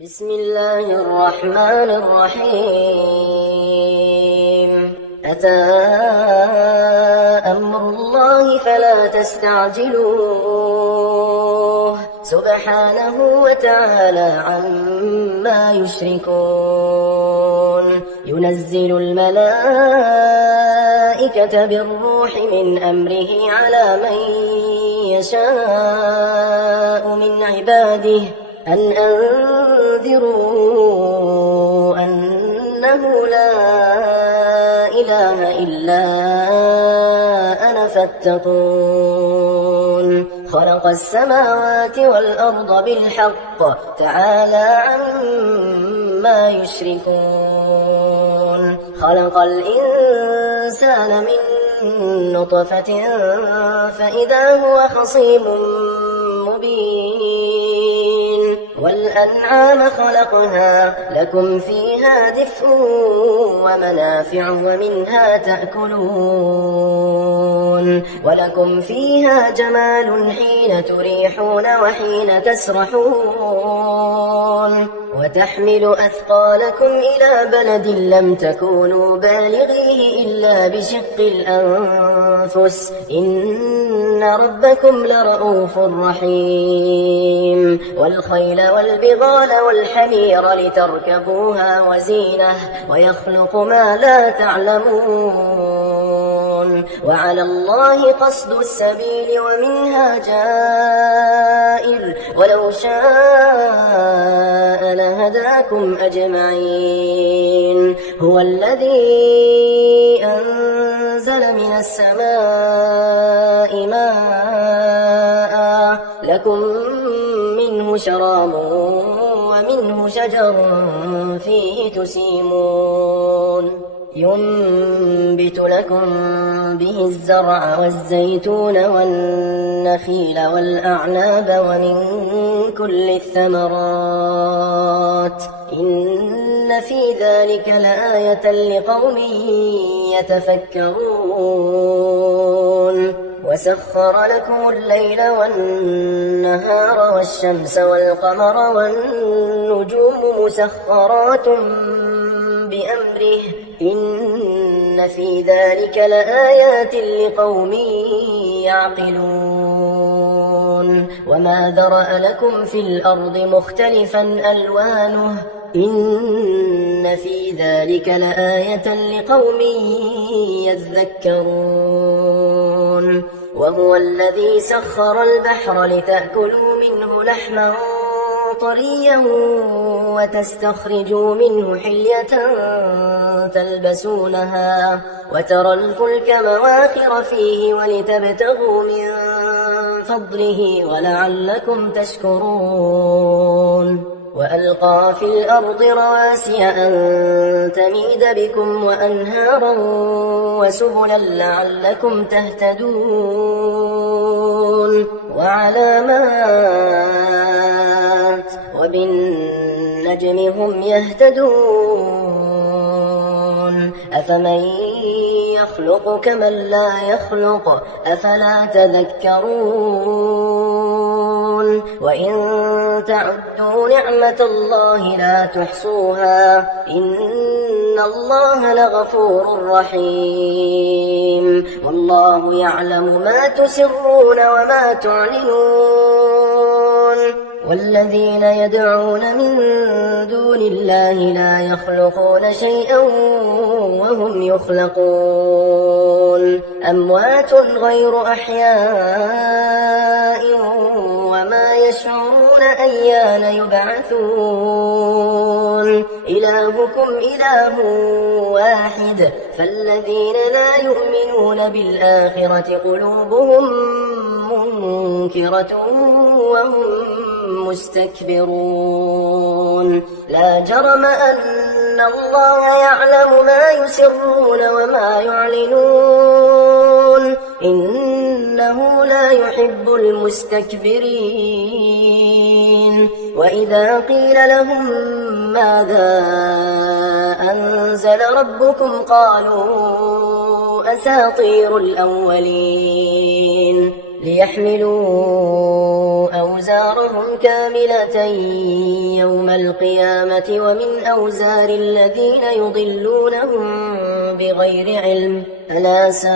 بسم الله الرحمن الرحيم أتى أمر الله فلا تستعجلوه سبحانه وتعالى عما يشركون ينزل الملائكة بالروح من أمره على من يشاء من عباده أن أنذروا أنه لا إله إلا أنا فاتقون خلق السماوات والأرض بالحق تعالى عما يشركون خلق الإنسان من نطفة فإذا هو خصيم مبين والأنعام خلقها لكم فيها دفء ومنافع ومنها تأكلون ولكم فيها جمال حين تريحون وحين تسرحون وتحمل أثقالكم إلى بلد لم تكونوا بالغيه إلا بشق الأنفس إن ربكم لرؤوف رحيم والخيل والبغال والحمير لتركبوها وزينة ويخلق ما لا تعلمون وعلى الله قصد السبيل ومنها جائر ولو شاء لهداكم أجمعين هو الذي أنزل من السماء ماء لكم منه شراب ومنه شجر فيه تسيمون ينبت لكم به الزرع والزيتون والنخيل والأعناب ومن كل الثمرات إن في ذلك لآية لقوم يتفكرون وسخر لكم الليل والنهار والشمس والقمر والنجوم مسخرات بأمره إن في ذلك لآيات لقوم يعقلون وما ذرأ لكم في الأرض مختلفا ألوانه إن في ذلك لآية لقوم يذكرون وهو الذي سخر البحر لتأكلوا منه لحما طريا وتستخرجوا منه حلية تلبسونها وترى الفلك مواخر فيه ولتبتغوا من فضله ولعلكم تشكرون وألقى في الأرض رواسي أن تميد بكم وأنهارا وسبلا لعلكم تهتدون وعلامات وبالنجم هم يهتدون أفمن يخلق كمن لا يخلق أفلا تذكرون وإن تعدوا نعمة الله لا تحصوها إن الله لغفور رحيم والله يعلم ما تسرون وما تعلنون والذين يدعون من دون الله لا يخلقون شيئا وهم يخلقون أموات غير أحياء وما يشعرون أيان يبعثون إلهكم إله واحد فالذين لا يؤمنون بالآخرة قلوبهم منكرة وهم مستكبرون لا جرم أن الله يعلم ما يسرون وما يعلنون إنه لا يحب المستكبرين وإذا قيل لهم ماذا أنزل ربكم قالوا أساطير الأولين ليحملوا أوزارهم كاملة يوم القيامة ومن أوزار الذين يضلونهم بغير علم ألا ساء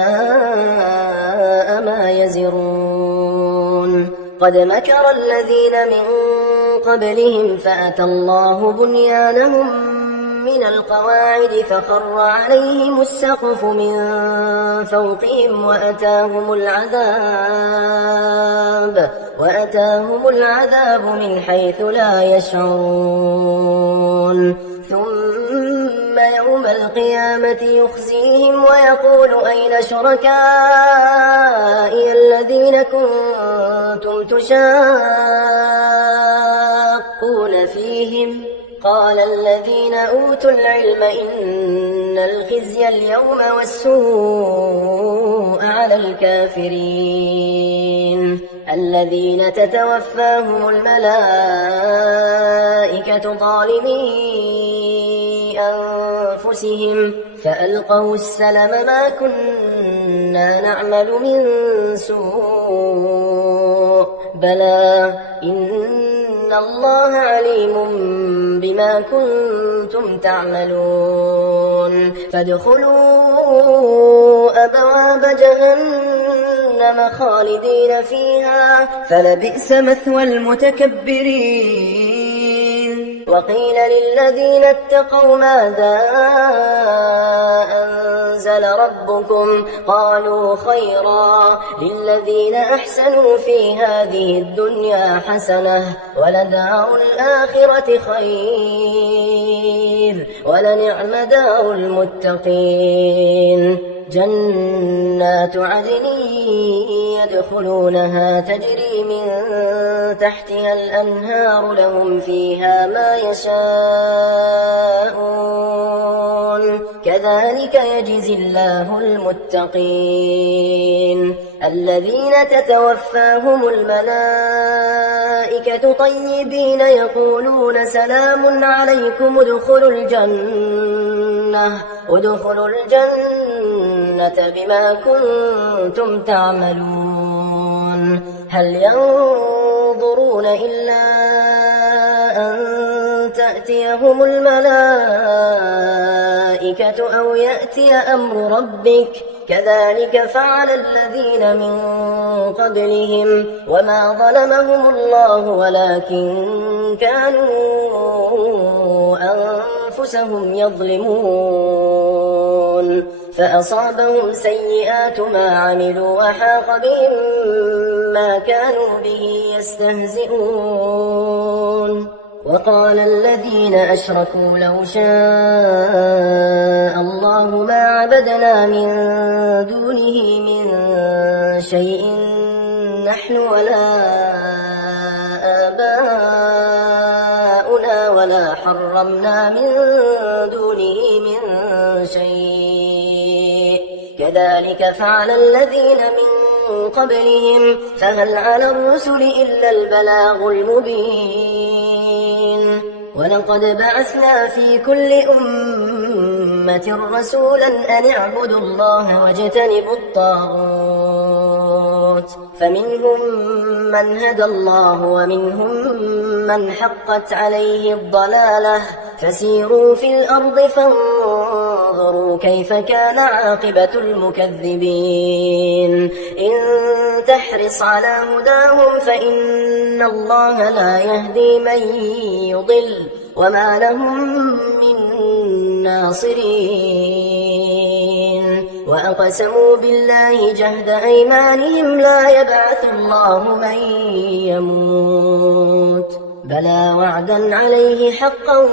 ما يزرون قد مكر الذين من قبلهم فأتى الله بنيانهم من القواعد فخر عليهم السقف من فوقهم وأتاهم العذاب من حيث لا يشعرون ثم يوم القيامة يخزيهم ويقول أين شركائي الذين كنتم تشاقون فيهم قال الذين أوتوا العلم إن الخزي اليوم والسوء على الكافرين الذين تتوفاهم الملائكة ظالمي أنفسهم فألقوا السلم ما كنا نعمل من سوء بلى إن الله عليم بما كنتم تعملون فادخلوا أبواب جهنم خالدين فيها فلبئس مثوى المتكبرين وقيل للذين اتقوا ماذا أنزل ربكم قالوا خيرا للذين أحسنوا في هذه الدنيا حسنة ولدار الآخرة خير ولنعم دار المتقين جنات عدن يدخلونها تجري من تحتها الأنهار لهم فيها ما يشاءون كذلك يجزي الله المتقين الذين تتوفاهم الملائكة طيبين يقولون سلام عليكم ادخلوا الجنة بما كنتم تعملون هل ينظرون إلا أن تأتيهم الملائكة أو يأتي أمر ربك كذلك فعل الذين من قبلهم وما ظلمهم الله ولكن كانوا أنفسهم يظلمون فأصابهم سيئات ما عملوا وحاق بهم ما كانوا به يستهزئون وقال الذين أشركوا لو شاء الله ما عبدنا من دونه من شيء نحن ولا آباؤنا ولا حرمنا من دونه من شيء كذلك فعل الذين من قبلهم فهل على الرسل إلا البلاغ المبين ولقد بعثنا في كل أمة رسولا أن اعبدوا الله واجتنبوا الطاغوت فمنهم من هدى الله ومنهم من حقت عليه الضلالة فسيروا في الأرض فانظروا كيف كان عاقبة المكذبين إن تحرص على هداهم فإن الله لا يهدي من يضل وما لهم من ناصرين وأقسموا بالله جهد أيمانهم لا يبعث الله من يموت بلى وعدا عليه حقا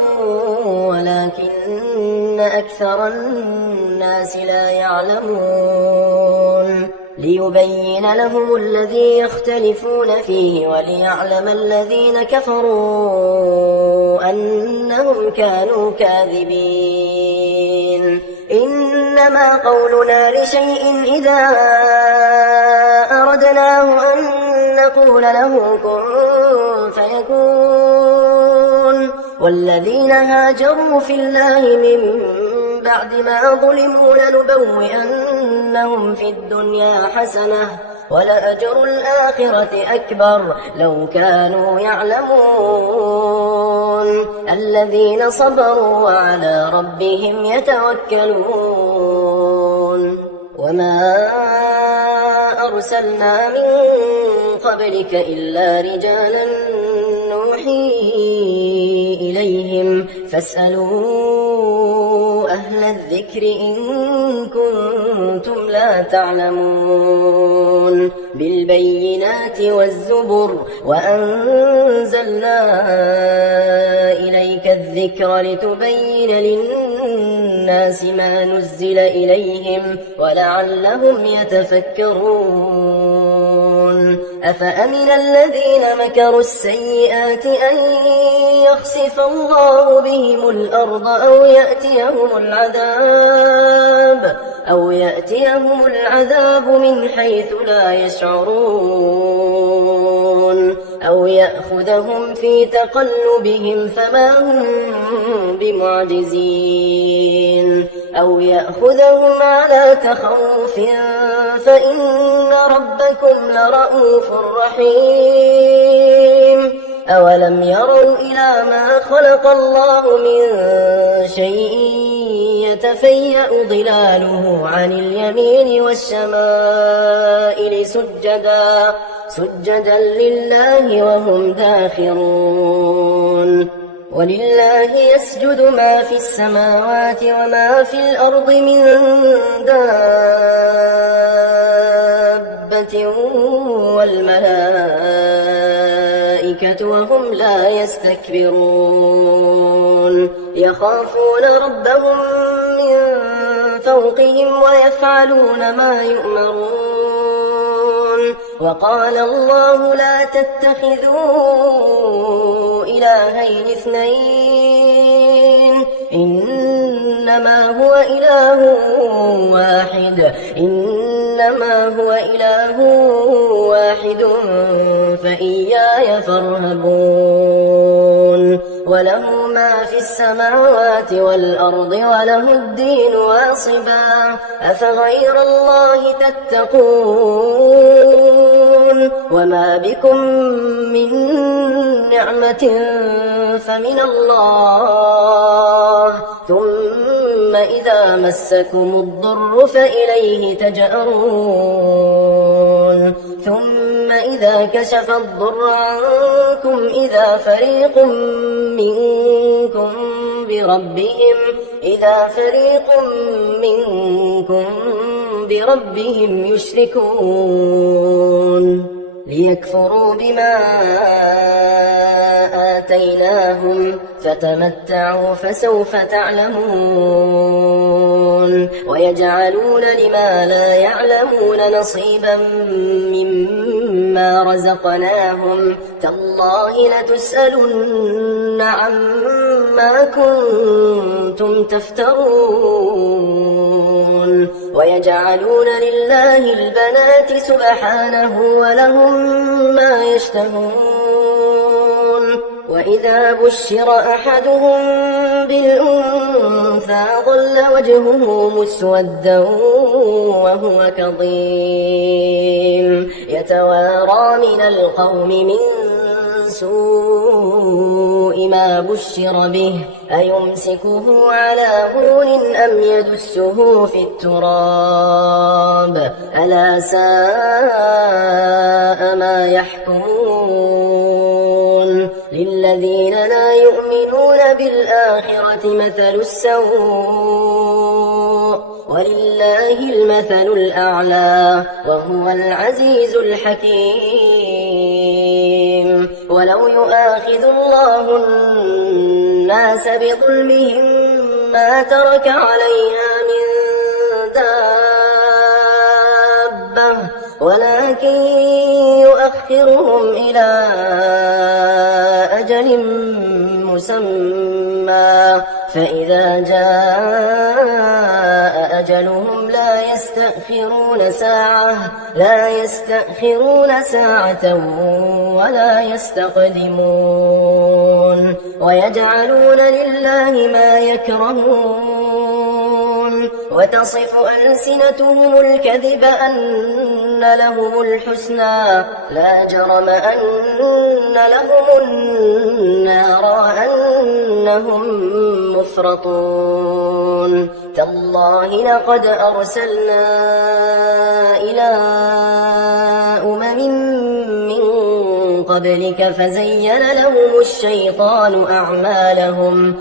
ولكن أكثر الناس لا يعلمون ليبين لهم الذي يختلفون فيه وليعلم الذين كفروا أنهم كانوا كاذبين إنما قولنا لشيء إذا أردناه أن نقول له كن فيكون والذين هاجروا في الله من بعد ما ظلموا لنبوئنهم في الدنيا حسنة ولأجر الآخرة أكبر لو كانوا يعلمون الذين صبروا وعلى ربهم يتوكلون وما أرسلنا من قبلك إلا رجالا نوحي إليهم فاسألوا أهل الذكر إن كنتم لا تعلمون بالبينات والزبر وأنزلنا إليك الذكر لتبين للناس ما نزل إليهم ولعلهم يتفكرون أفأمن الذين مكروا السيئات أن يخسف الله بهم الأرض أو يأتيهم العذاب من حيث لا يشعرون أو يأخذهم في تقلبهم فما هم بمعجزين أو يأخذهم على تخوف فإن ربكم لرءوف رحيم أولم يروا إلى ما خلق الله من شيء يتفيأ ظلاله عن اليمين والشمائل سجدا لله وهم داخرون ولله يسجد ما في السماوات وما في الأرض من دابة والملائكة وهم لا يستكبرون يخافون ربهم من فوقهم ويفعلون ما يؤمرون وقال الله لا تتخذوا إلهين اثنين إنما هو إله واحد فإياي فارهبون وله ما في السماوات والأرض وله الدين واصبا أفغير الله تتقون وما بكم من نعمة فمن الله ثم إذا مسكم الضر فإليه تجأرون ثم إذا كشف الضر عنكم إذا فريق منكم بربهم يشركون ليكفروا بما آتيناهم فتمتعوا فسوف تعلمون ويجعلون لما لا يعلمون نصيبا مما رزقناهم تالله لتسألن عما كنتم تفترون ويجعلون لله البنات سبحانه ولهم ما يشتهون وإذا بشر أحدهم بالأنثى ظل وجهه مسودا وهو كظيم يتوارى من القوم من سوء ما بشر به أيمسكه على هون أم يدسه في التراب ألا ساء ما يحكمون للذين لا يؤمنون بالآخرة مثل السوء ولله المثل الأعلى وهو العزيز الحكيم ولو يؤاخذ الله الناس بظلمهم ما ترك عليها من دابة ولكن يؤخرهم إلى أجل مسمى فإذا جاء أجلهم لا يستأخرون ساعة ولا يستقدمون ويجعلون لله ما يكرهون وتصف ألسنتهم الكذب أن لهم الحسنى لا جرم أن لهم النار وأنهم مفرطون تالله لقد أرسلنا إلى أمم من قبلك فزين لهم الشيطان أعمالهم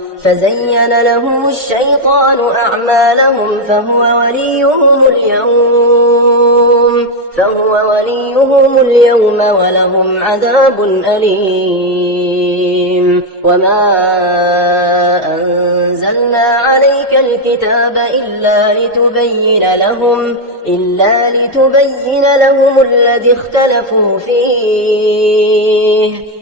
فهو وليهم اليوم ولهم عذاب أليم وما أنزلنا عليك الكتاب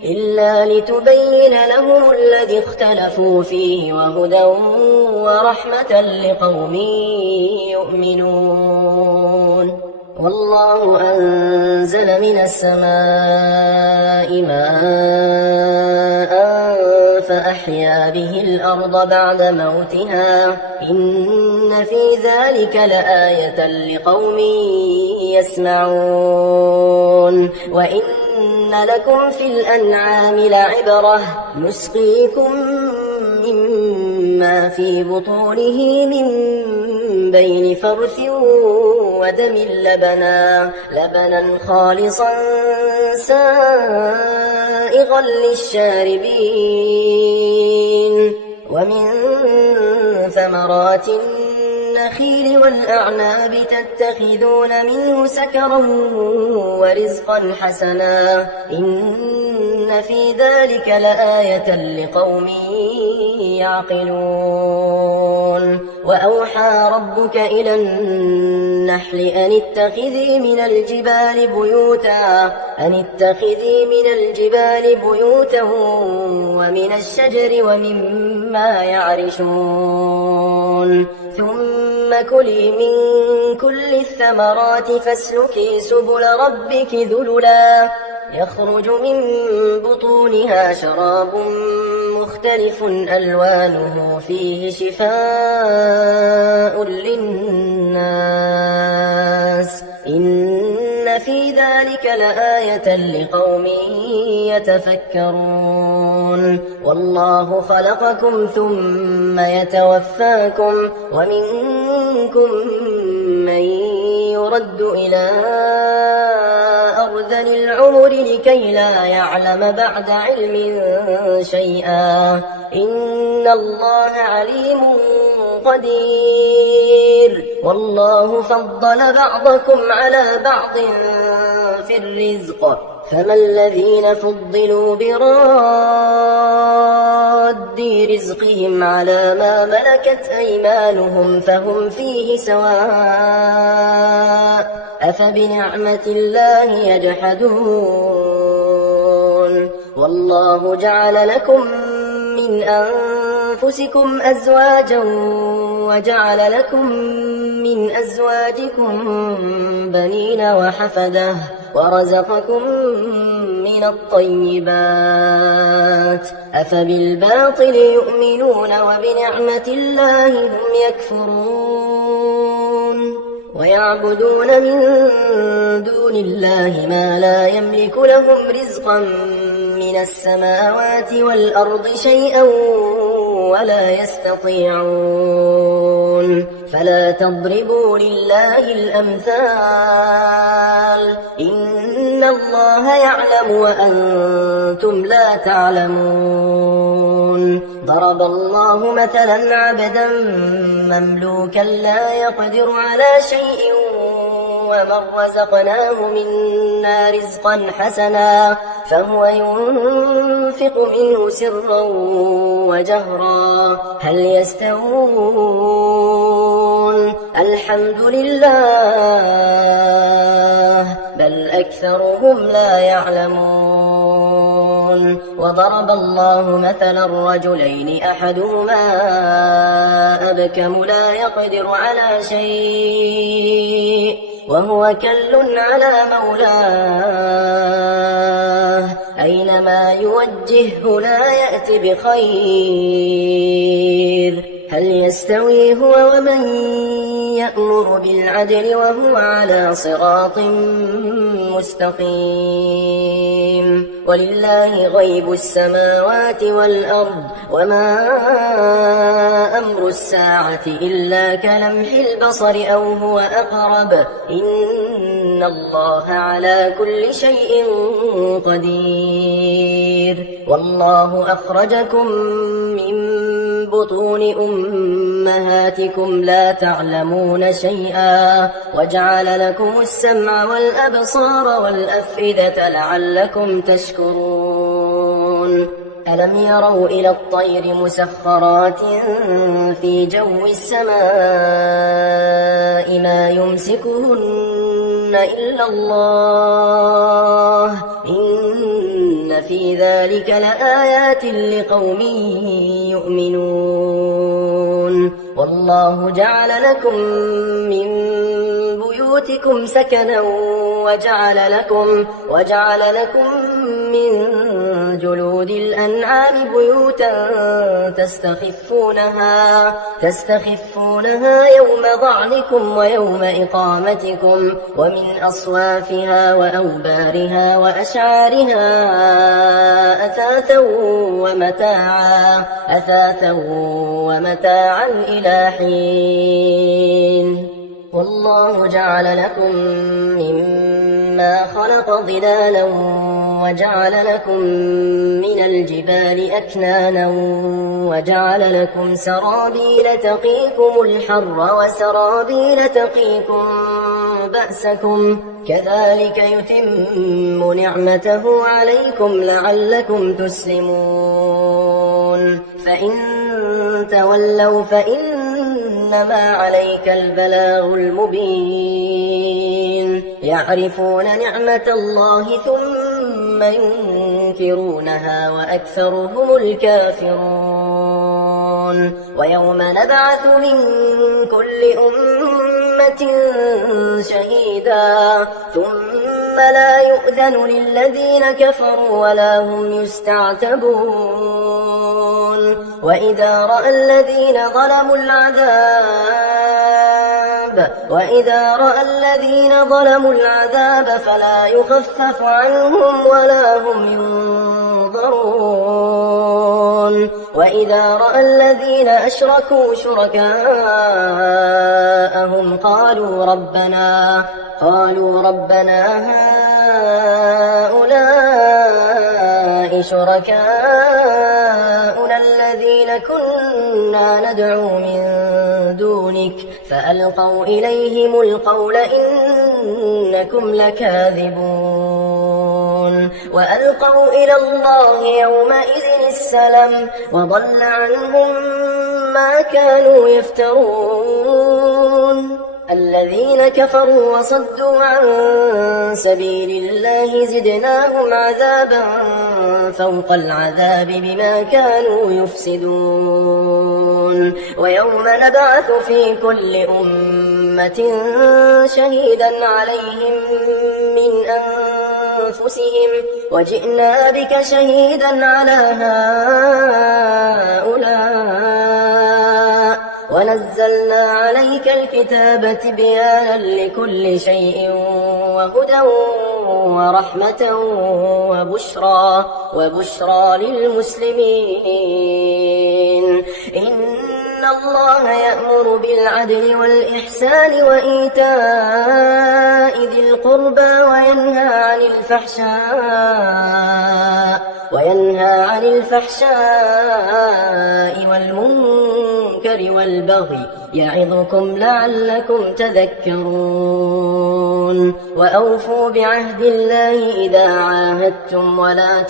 إلا لتبين لهم الذي اختلفوا فيه وهدى ورحمة لقوم يؤمنون والله أنزل من السماء ماء فأحيا به الأرض بعد موتها إن في ذلك لآية لقوم يسمعون وإن لكم في الأنعام لعبرة نسقيكم مما في بطونه من بين فرث ودم لبنا خالصا سائغا للشاربين ومن ثمرات النخيل والأعناب تتخذون منه سكرا ورزقا حسنا إن في ذلك لآية لقوم يعقلون وأوحى ربك إلى النحل أن اتخذي من الجبال بيوتا ومن الشجر ومما يعرشون ثم كلي من كل الثمرات فاسلكي سبل ربك ذللا يخرج من بطونها شراب مختلف ألوانه فيه شفاء للناس إن في ذلك لآية لقوم يتفكرون والله خلقكم ثم يتوفاكم ومنكم من يرد إلى أرذل العمر لكي لا يعلم بعد علم شيئا إن الله عليم قدير والله فضل بعضكم على بعض في الرزق فما الذين فضلوا براد رزقهم على ما ملكت أيمانهم فهم فيه سواء أفبنعمة الله يجحدون والله جعل لكم من أنفسكم أزواجا وجعل لكم من أزواجكم بنين وحفدة ورزقكم من الطيبات أفبالباطل يؤمنون وبنعمة الله هم يكفرون ويعبدون من دون الله ما لا يملك لهم رزقا من السماوات والأرض شيئا ولا يستطيعون فلا تضربوا لله الأمثال إن الله يعلم وأنتم لا تعلمون ضرب الله مثلا عبدا مملوكا لا يقدر على شيء ومن رزقناه منا رزقا حسنا فهو ينفق منه سرا وجهرا هل يستوون الحمد لله بل أكثرهم لا يعلمون وضرب الله مثلا رجلين أحدهما أبكم لا يقدر على شيء وهو كل على مولاه أينما يوجهه لا يأتي بخير هل يستوي هو ومن يأمر بالعدل وهو على صراط مستقيم ولله غيب السماوات والأرض وما أمر الساعة إلا كلمح البصر أو هو أقرب إن الله على كل شيء قدير والله أخرجكم من بطون أمهاتكم لا تعلمون شيئا وجعل لكم السمع والأبصار والأفئدة لعلكم تشكرون ألم يروا إلى الطير مسخرات في جو السماء ما يمسكهن إلا الله إن في ذلك لآيات لقوم يؤمنون والله جعل لكم من بيوتكم سكنا وجعل لكم من جلود الأنعام بيوتا تستخفونها يوم ظعنكم ويوم إقامتكم ومن أصوافها وأوبارها وأشعارها أثاثا ومتاعا إلى حين والله جعل لكم مما خلق ظلالا وجعل لكم من الجبال أكنانا وجعل لكم سرابيل تقيكم الحر وسرابيل تقيكم بأسكم كذلك يتم نعمته عليكم لعلكم تسلمون فإن تولوا فإنما عليك البلاغ المبين يعرفون نعمة الله ثم ينكرونها وأكثرهم الكافرون ويوم نبعث من كل أمة شهيدا ثم لا يؤذن للذين كفروا ولا هم يستعتبون وإذا رأى الذين ظلموا العذاب فلا يخفف عنهم ولا هم ينظرون وإذا رأى الذين أشركوا شركاءهم قالوا ربنا هؤلاء شركاؤنا الذين كنا ندعو من دونك فألقوا إليهم القول إنكم لكاذبون وألقوا إلى الله يومئذ السلم وضل عنهم ما كانوا يفترون الذين كفروا وصدوا عن سبيل الله زدناهم عذابا فوق العذاب بما كانوا يفسدون ويوم نبعث في كل أمة شهيدا عليهم من أنفسهم وجئنا بك شهيدا على هؤلاء ونزلنا عليك الكتاب تبيانا لكل شيء وهدى ورحمة وبشرى للمسلمين إن الله يأمر بالعدل والإحسان وإيتاء ذي القربى وينهى عن الفحشاء والمنكر والبغي يعظكم لعلكم تذكرون وأوفوا بعهد الله إذا عاهدتم ولا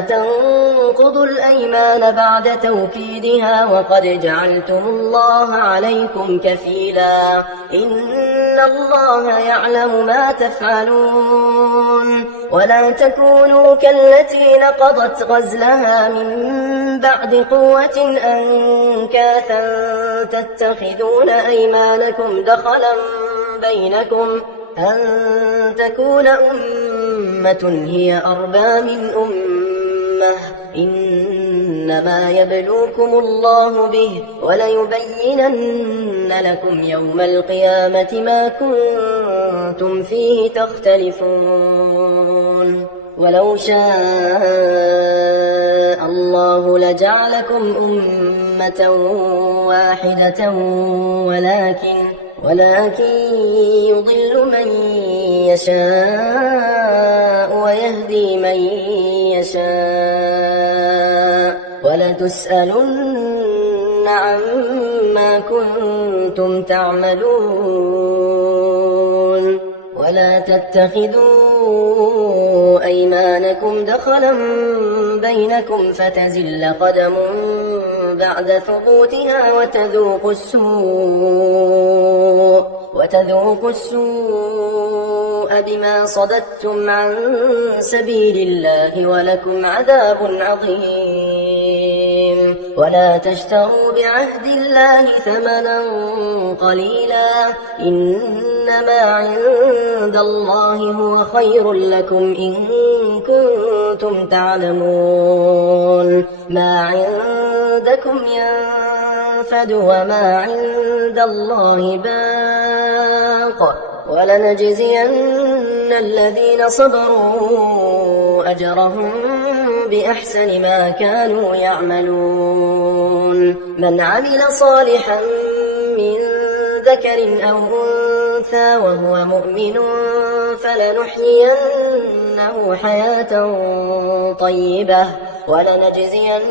تنقضوا الأيمان بعد توكيدها وقد جعلتم الله عليكم كفيلا إن الله يعلم ما تفعلون ولا تكونوا كالتي نقضت غزلها من بعد قوة أنكاثا تتخذون أيمانكم دخلا بينكم أن تكون أمة هي أربى من أمة إن إنما يبلوكم الله به وليبينن لكم يوم القيامة ما كنتم فيه تختلفون ولو شاء الله لجعلكم أمة واحدة ولكن يضل من يشاء ويهدي من يشاء ولتسألن عما كنتم تعملون ولا تتخذوا أيمانكم دخلا بينكم فتزل قدم بعد ثبوتها وتذوقوا السوء بما صددتم عن سبيل الله ولكم عذاب عظيم ولا تشتروا بعهد الله ثمنا قليلا إنما عند الله هو خير لكم إن كنتم تعلمون ما عندكم ينفد وما عند الله باق ولنجزين الذين صبروا أجرهم بأحسن ما كانوا يعملون من عمل صالحا من ذكر أو أنثى وهو مؤمن فلنحيينه حياة طيبة ولنجزينهم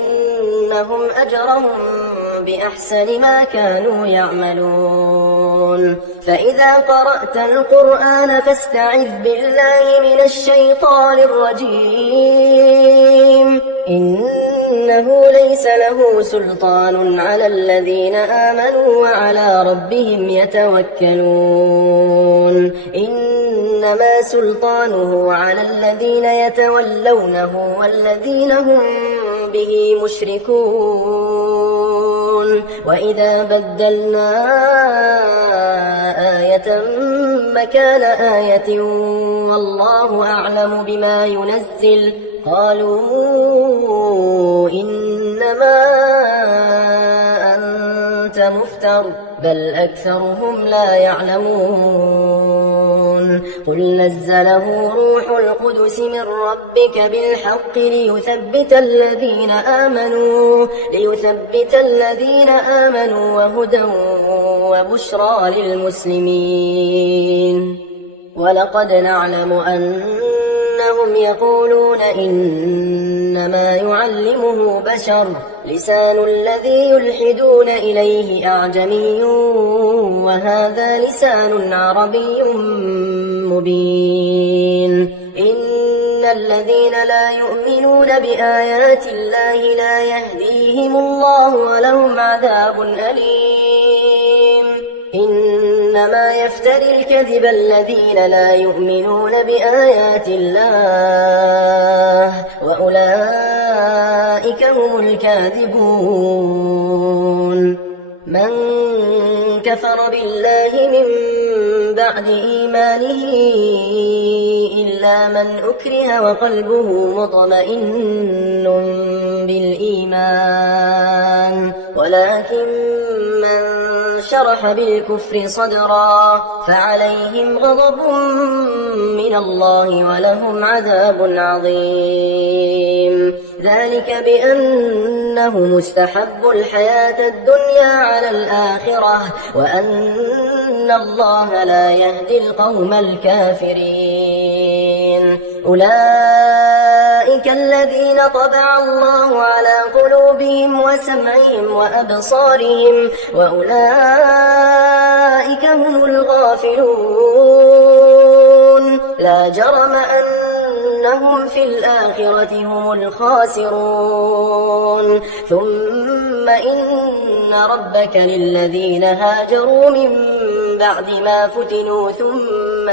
أجرهم بأحسن ما كانوا يعملون فإذا قرأت القرآن فاستعذ بالله من الشيطان الرجيم إنه ليس له سلطان على الذين آمنوا وعلى ربهم يتوكلون إنما سلطانه على الذين يتولونه والذين هم به مشركون وإذا بدلنا آية مكان آية والله أعلم بما ينزل قالوا إنما أنت مفتر بل أكثرهم لا يعلمون قل نزله روح القدس من ربك بالحق ليثبت الذين آمنوا وهدى وبشرى للمسلمين ولقد نعلم أنهم يقولون إنما يعلمه بشر لسان الذي يلحدون إليه أعجمي وهذا لسان عربي مبين إن الذين لا يؤمنون بآيات الله لا يهديهم الله ولهم عذاب أليم إنما يفتري الكذب الذين لا يؤمنون بآيات الله وأولئك هم الكاذبون من كفر بالله من بعد إيمانه إلا من أكره وقلبه مطمئن بالإيمان ولكن من شرح بالكفر صدرا فعليهم غضب من الله ولهم عذاب عظيم ذلك بأنه مستحب الحياة الدنيا على الآخرة وأن الله لا يهدي القوم الكافرين أولئك الذين طبع الله على قلوبهم وسمعهم وأبصارهم وأولئك هم الغافلون لا جرم أنهم في الآخرة هم الخاسرون ثم إن ربك للذين هاجروا من بعد ما فتنوا ثم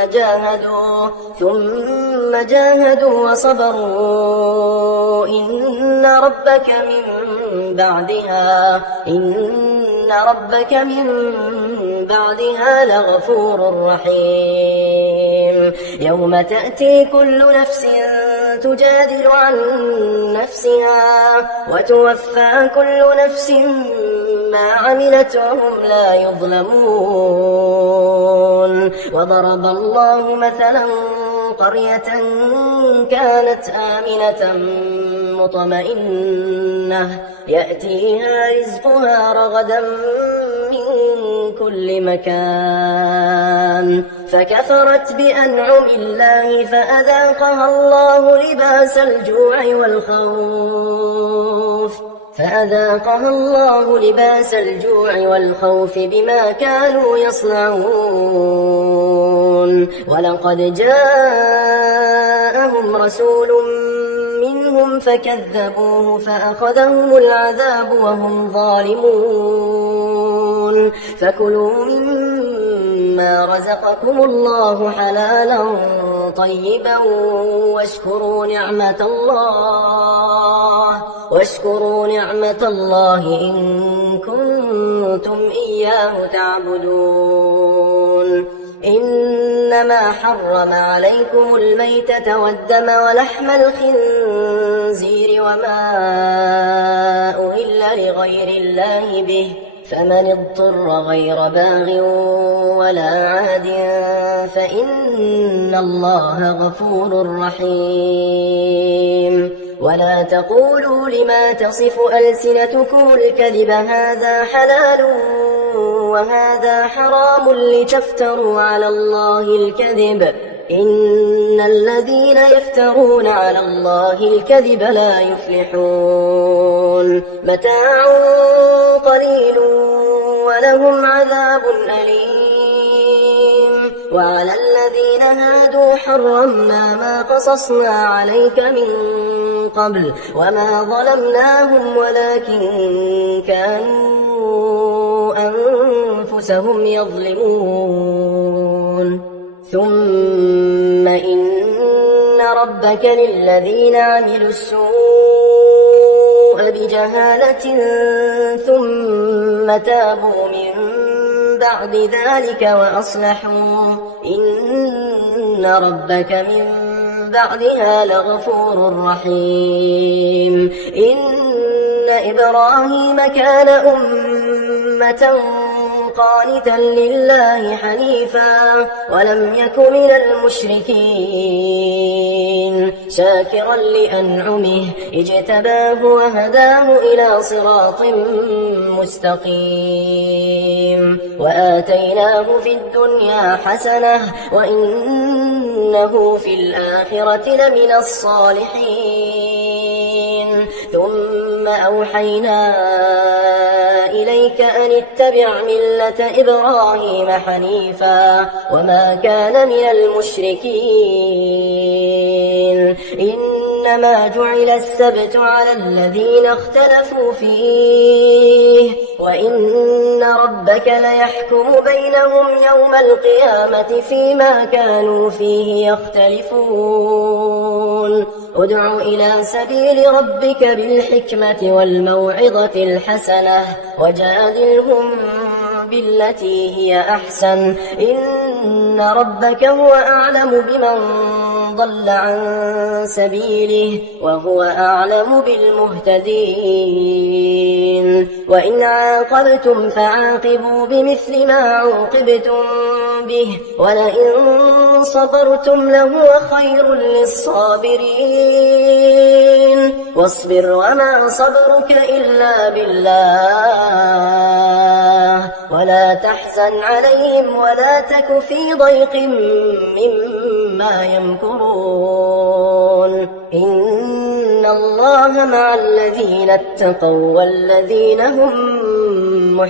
جاهدوا وصبروا إن ربك من بعدها لغفور رحيم يوم تأتي كل نفس تجادل عن نفسها وتوفى كل نفس ما عملت وهم لا يظلمون. وضرب الله مثلا قرية كانت آمنة مطمئنة يأتيها رزقها رغدا من كل مكان فكفرت بأنعم الله فأذاقها الله لباس الجوع والخوف بما كانوا يصنعون. ولقد جاءهم رسول منهم فكذبوه فأخذهم العذاب وهم ظالمون. فكلوا مما رزقكم الله حلالا طيبا واشكروا نعمة الله إن كنتم إياه تعبدون. إنما حرم عليكم الميتة والدم ولحم الخنزير وما أهل لغير الله به فمن اضطر غير باغ ولا عاد فإن الله غفور رحيم. ولا تقولوا لما تصف ألسنتكم الكذب هذا حلال وهذا حرام لتفتروا على الله الكذب إن الذين يفترون على الله الكذب لا يفلحون. متاع قليل ولهم عذاب أليم. وعلى الذين هادوا حرمنا ما قصصنا عليك من قبل وما ظلمناهم ولكن كانوا أنفسهم يظلمون. ثم إن ربك للذين عملوا السوء بجهالة ثم تابوا من بعد ذلك وأصلحوا إن ربك من بعدها لغفور رحيم. إن إبراهيم كان أمة قانتا لله حنيفا ولم يك من المشركين شاكرا لأنعمه اجتباه وهداه إلى صراط مستقيم. وآتيناه في الدنيا حسنة وإنه في الآخرة لمن الصالحين. ثم أوحينا إليك أن اتبع ملة إبراهيم حنيفا وما كان من المشركين. إنما جعل السبت على الذين اختلفوا فيه وإن ربك ليحكم بينهم يوم القيامة فيما كانوا فيه يختلفون. ادع إلى سبيل ربك بالحكمة والموعظة الحسنة وجادلهم بالتي هي أحسن إن ربك هو أعلم بمن ضل عن سبيله وهو أعلم بالمهتدين. وإن عاقبتم فعاقبوا بمثل ما عوقبتم به ولئن صبرتم لهو خير للصابرين. واصبر وما صبرك إلا بالله ولا تحزن عليهم ولا تك في ضيق مما يمكرون. إن الله مع الذين اتقوا والذين هم محسنون.